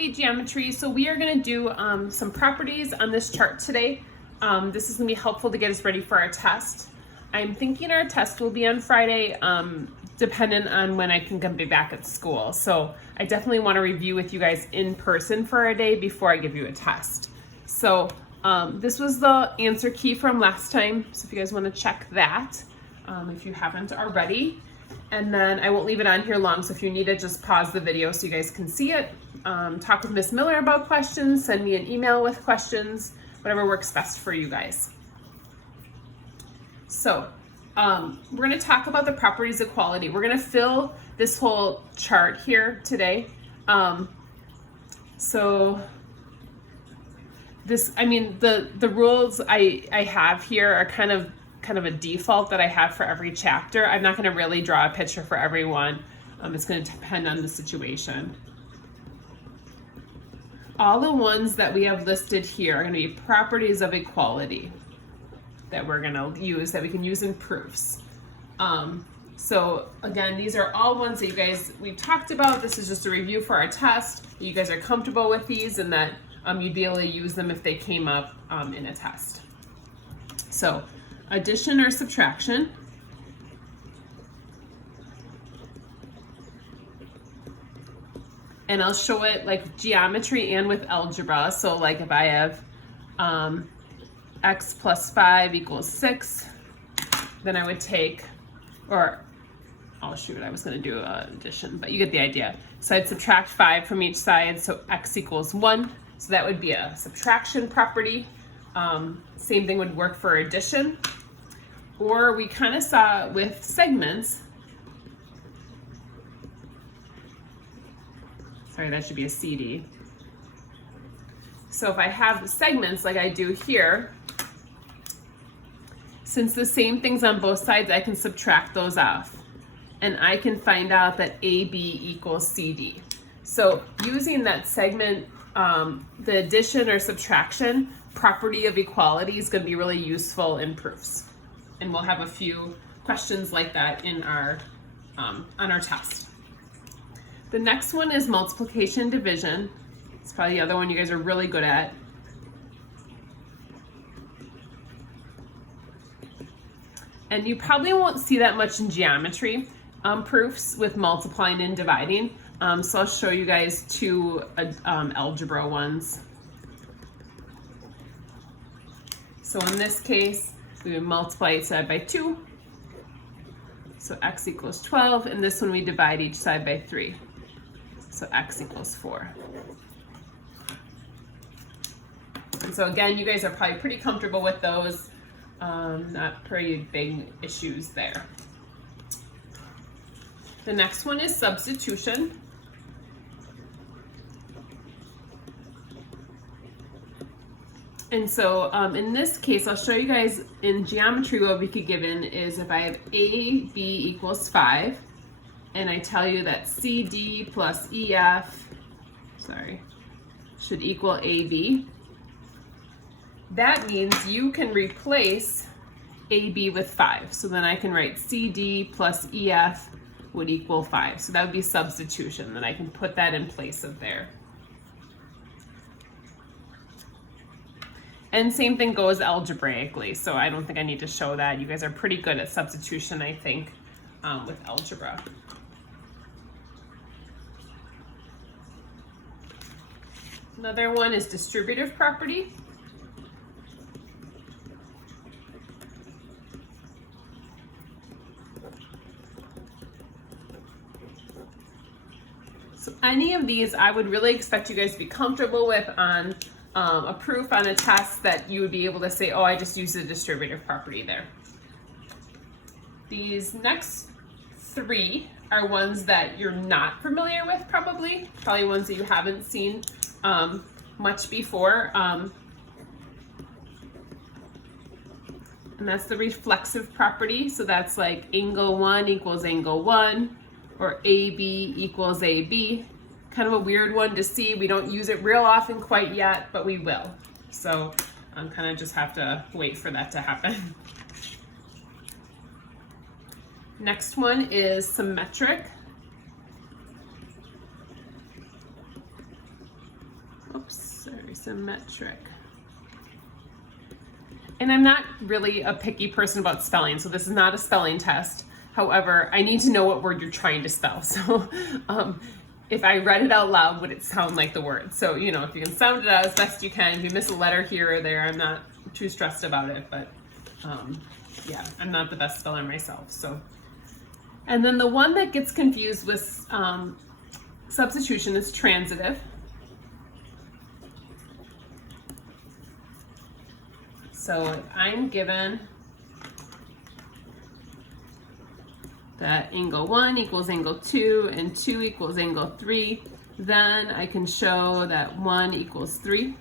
Hey Geometry, so we are going to do some properties on this chart today. This is going to be helpful to get us ready for our test. I'm thinking our test will be on Friday, dependent on when I can be back at school. So I definitely want to review with you guys in person for a day before I give you a test. So this was the answer key from last time, so if you guys want to check that, if you haven't already. And then I won't leave it on here long, so if you need it, just pause the video so you guys can see it. Talk with Miss Miller about questions, send me an email with questions, whatever works best for you guys. So we're going to talk about the properties of quality. We're going to fill this whole chart here today. So this, I mean, the rules I have here are kind of a default that I have for every chapter. I'm not going to really draw a picture for everyone. It's going to depend on the situation. All the ones that we have listed here are going to be properties of equality that we're going to use, that we can use in proofs. So again, these are all ones that we've talked about. This is just a review for our test. You guys are comfortable with these and that you'd be able to use them if they came up in a test. So addition or subtraction, and I'll show it like geometry and with algebra. So like if I have x plus 5 equals 6, then I would take, or oh shoot, I was going to do addition, but you get the idea. So I'd subtract 5 from each side, so x equals 1. So that would be a subtraction property. Same thing would work for addition. Or we kind of saw with segments. Sorry, that should be a CD. So if I have segments like I do here, since the same thing's on both sides, I can subtract those off. And I can find out that AB equals CD. So using that segment, the addition or subtraction property of equality is going to be really useful in proofs. And we'll have a few questions like that in our on our test. The next one is multiplication division. It's probably the other one you guys are really good at. And you probably won't see that much in geometry proofs with multiplying and dividing. So I'll show you guys two algebra ones. So in this case, we would multiply each side by 2. So x equals 12. And this one we divide each side by 3. So x equals 4. And so again, you guys are probably pretty comfortable with those. Not pretty big issues there. The next one is substitution. And so in this case, I'll show you guys in geometry what we could give in is if I have AB equals 5, and I tell you that CD plus EF, should equal AB. That means you can replace AB with 5. So then I can write CD plus EF would equal 5. So that would be substitution. Then I can put that in place of there. And same thing goes algebraically, so I don't think I need to show that. You guys are pretty good at substitution, I think, with algebra. Another one is distributive property. So any of these I would really expect you guys to be comfortable with on a proof on a test that you would be able to say, oh, I just used a distributive property there. These next 3 are ones that you're not familiar with probably ones that you haven't seen much before. And that's the reflexive property. So that's like angle 1 equals angle 1, or AB equals AB. Kind of a weird one to see. We don't use it real often quite yet, but we will. So kind of just have to wait for that to happen. Next one is symmetric. oops, sorry, symmetric. And I'm not really a picky person about spelling, so this is not a spelling test. However, I need to know what word you're trying to spell. So if I read it out loud, would it sound like the word? So, you know, if you can sound it out as best you can, if you miss a letter here or there, I'm not too stressed about it, but yeah, I'm not the best speller myself. So, and then the one that gets confused with substitution is transitive. So if I'm given that angle 1 equals angle 2 and 2 equals angle 3, then I can show that 1 equals 3.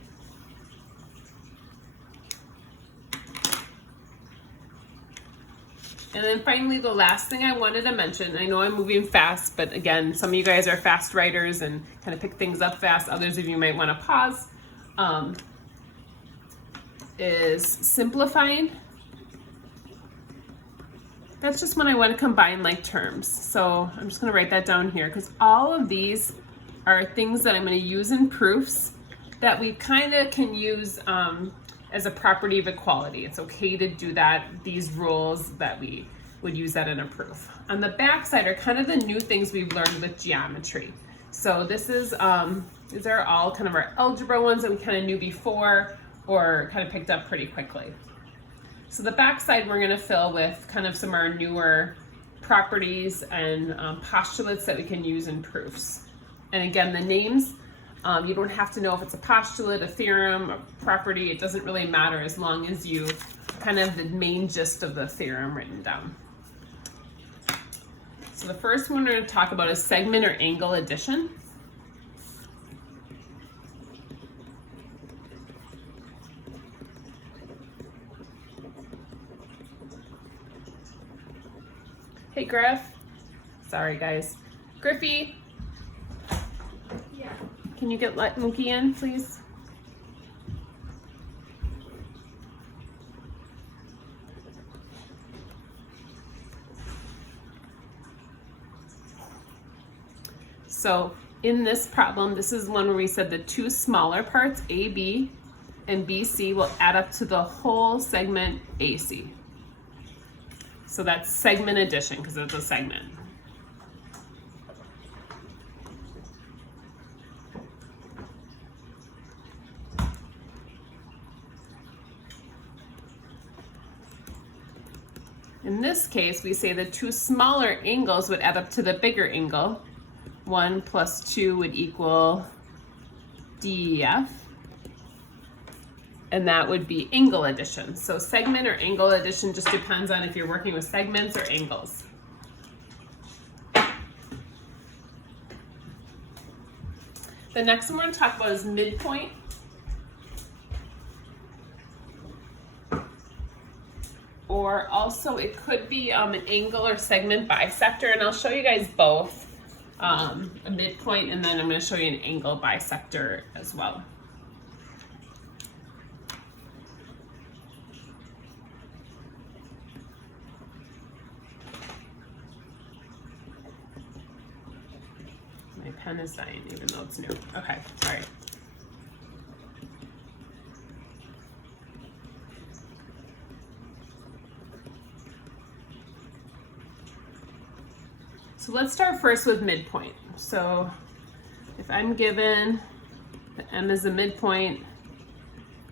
And then finally, the last thing I wanted to mention, I know I'm moving fast, but again, some of you guys are fast writers and kind of pick things up fast. Others of you might want to pause. Is simplifying. That's just when I want to combine like terms. So I'm just going to write that down here because all of these are things that I'm going to use in proofs that we kind of can use as a property of equality. It's okay to do that, these rules that we would use that in a proof. On the back side are kind of the new things we've learned with geometry. So this is, these are all kind of our algebra ones that we kind of knew before or kind of picked up pretty quickly. So the back side we're going to fill with kind of some of our newer properties and postulates that we can use in proofs. And again, the names, you don't have to know if it's a postulate, a theorem, a property. It doesn't really matter as long as you kind of the main gist of the theorem written down. So the first one we're going to talk about is segment or angle addition. Hey, Griff. Sorry, guys. Griffey. Yeah. Can you let Mookie in, please? So in this problem, this is one where we said the two smaller parts, AB and BC, will add up to the whole segment AC. So that's segment addition because it's a segment. In this case, we say the two smaller angles would add up to the bigger angle. 1 plus 2 would equal DEF. And that would be angle addition. So segment or angle addition just depends on if you're working with segments or angles. The next one we're going to talk about is midpoint. Or also it could be an angle or segment bisector, and I'll show you guys both, a midpoint, and then I'm going to show you an angle bisector as well. My pen is dying even though it's new. Okay, sorry. So let's start first with midpoint. So if I'm given that M is a midpoint,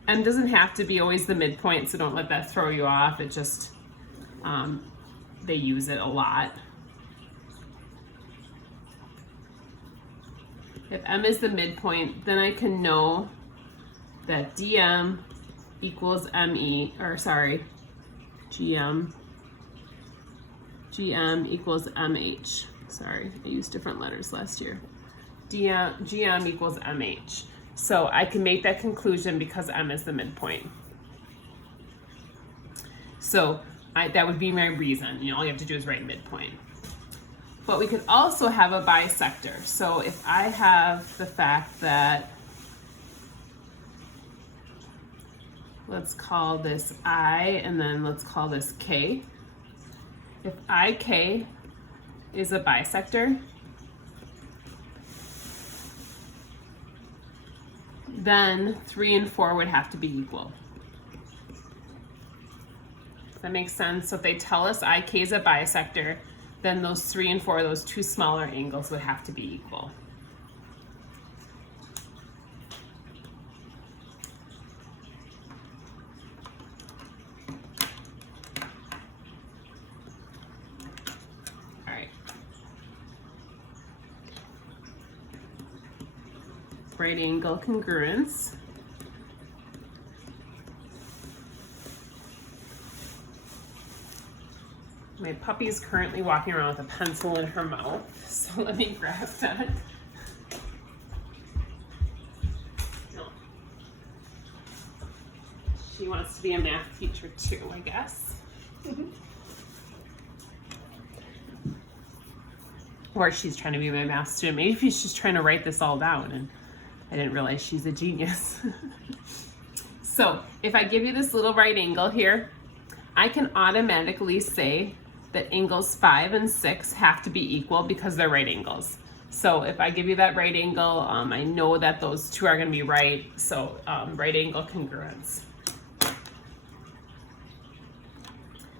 M doesn't have to be always the midpoint, so don't let that throw you off. It just, they use it a lot. If M is the midpoint, then I can know that DM equals ME, or sorry, GM equals MH. Sorry, I used different letters last year. GM equals MH. So I can make that conclusion because M is the midpoint. So that would be my reason. You know, all you have to do is write midpoint. But we could also have a bisector. So if I have the fact that, let's call this I, and then let's call this K. If IK is a bisector, then 3 and 4 would have to be equal. Does that make sense? So if they tell us IK is a bisector, then those 3 and 4, those two smaller angles would have to be equal. All right. Right angle congruence. My puppy is currently walking around with a pencil in her mouth, so let me grab that. No. She wants to be a math teacher too, I guess. Or she's trying to be my math student. Maybe she's just trying to write this all down and I didn't realize she's a genius. So if I give you this little right angle here, I can automatically say that angles 5 and 6 have to be equal because they're right angles. So if I give you that right angle, I know that those two are going to be right. So right angle congruence.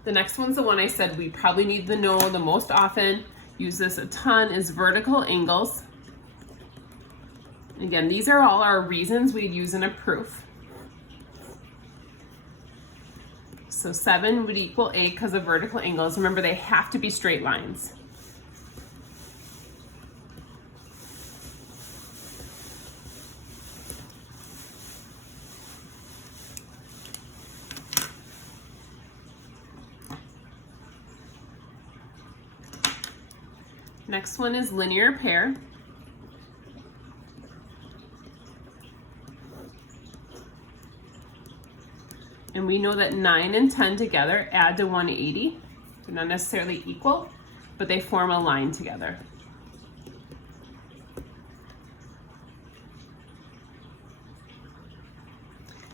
The next one's the one I said we probably need to know the most often. Use this a ton, is vertical angles. Again, these are all our reasons we'd use in a proof. So 7 would equal 8 because of vertical angles. Remember, they have to be straight lines. Next one is linear pair. And we know that 9 and 10 together add to 180. They're not necessarily equal, but they form a line together.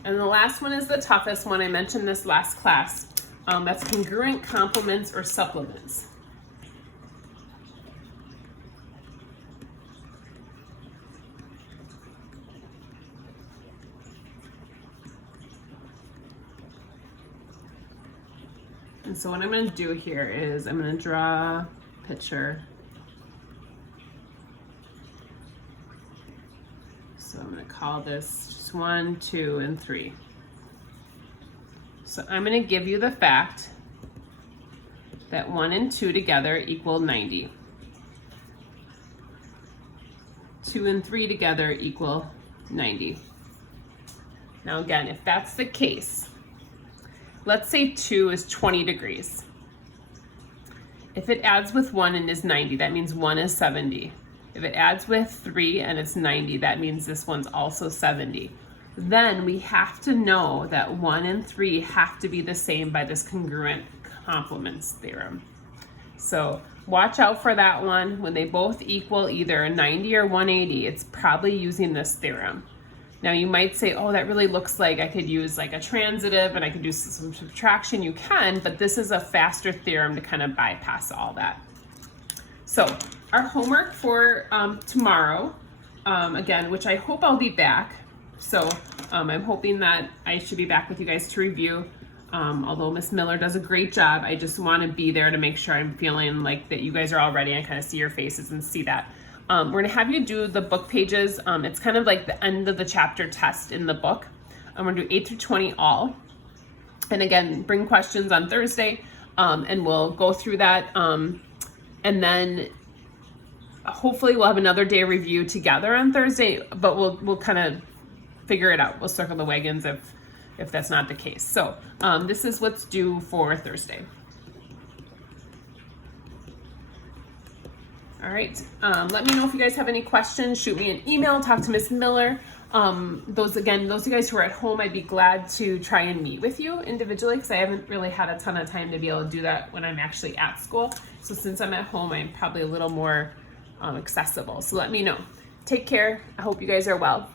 And the last one is the toughest one. I mentioned this last class. That's congruent complements or supplements. And so what I'm going to do here is I'm going to draw a picture. So I'm going to call this just 1, 2, and 3. So I'm going to give you the fact that 1 and 2 together equal 90. 2 and 3 together equal 90. Now again, if that's the case, let's say 2 is 20 degrees. If it adds with 1 and is 90, that means 1 is 70. If it adds with 3 and it's 90, that means this one's also 70. Then we have to know that 1 and 3 have to be the same by this congruent complements theorem. So watch out for that one. When they both equal either 90 or 180, it's probably using this theorem. Now you might say, oh, that really looks like I could use like a transitive and I could do some subtraction. You can, but this is a faster theorem to kind of bypass all that. So our homework for tomorrow, again, which I hope I'll be back. So I'm hoping that I should be back with you guys to review. Although Miss Miller does a great job, I just want to be there to make sure I'm feeling like that you guys are all ready and kind of see your faces and see that. We're going to have you do the book pages. It's kind of like the end of the chapter test in the book. I'm going to do 8 through 20 all. And again, bring questions on Thursday, and we'll go through that. And then hopefully we'll have another day review together on Thursday, but we'll kind of figure it out. We'll circle the wagons if that's not the case. So this is what's due for Thursday. All right, let me know if you guys have any questions. Shoot me an email, talk to Miss Miller. Those of you guys who are at home, I'd be glad to try and meet with you individually because I haven't really had a ton of time to be able to do that when I'm actually at school. So since I'm at home, I'm probably a little more accessible. So let me know. Take care. I hope you guys are well.